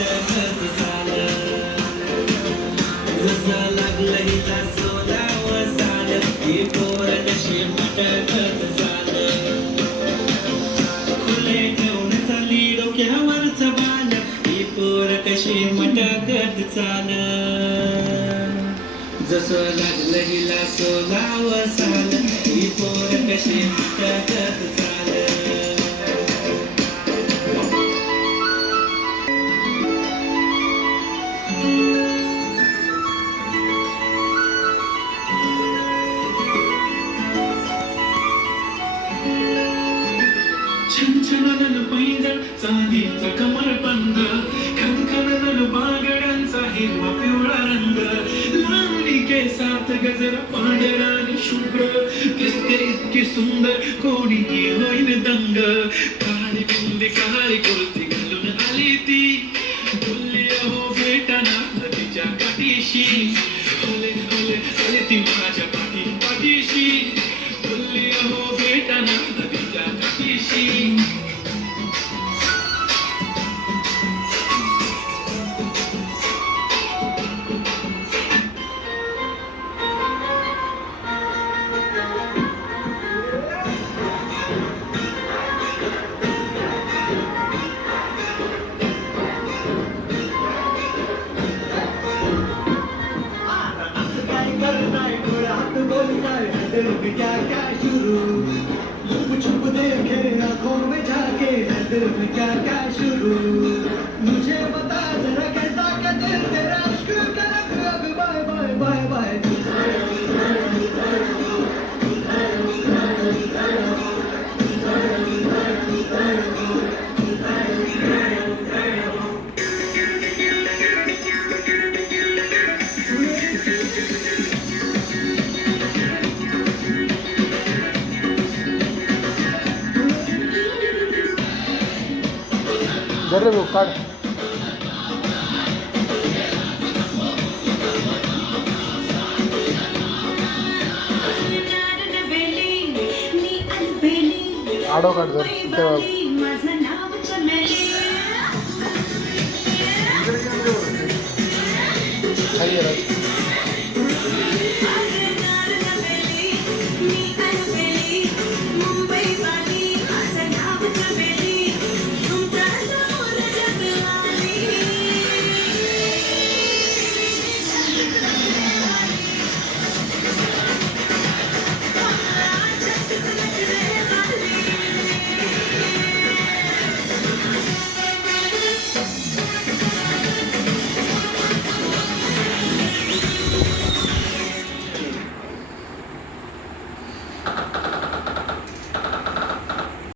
मटकत झालं. जसं लागलं हिला सोलावं झालं, ही पोर कशी मटकत झालं. खुले ठेवून चालली डोक्यावरचं बाल, ही पोर कशी मटकत चालं. जसं लागलं हिला सोलावं झालं, ही पोर कशी मटकत चालं. छनछनन पैंजण चांदीचा कमरबंद, खनखनन बागड्यांचा हिरवा पिवळा रंग, लावणी केसात गजरा पांढरा आणि शुभ्र, दिसते इतकी सुंदर कोणीही होईन दंग. काळी बिंदी काळी कुर्ती घालून आली ती, बोलली अहो भेटाना नदीच्या काठीशी. ओले ओले आली ती माझ्या पाठीशी, बोलली अहो भेटाना नदीच्या काठीशी. क्या क्या शुरू, छुप छुप देखे आंखों में झाके, दिल में क्या क्या शुरू. मुझे बता जरा कैसा क्या दिल तेरा इश्क का रंग. अब बाय बाय बाय बाय. बरं भाऊ काढ. आडो काढ जर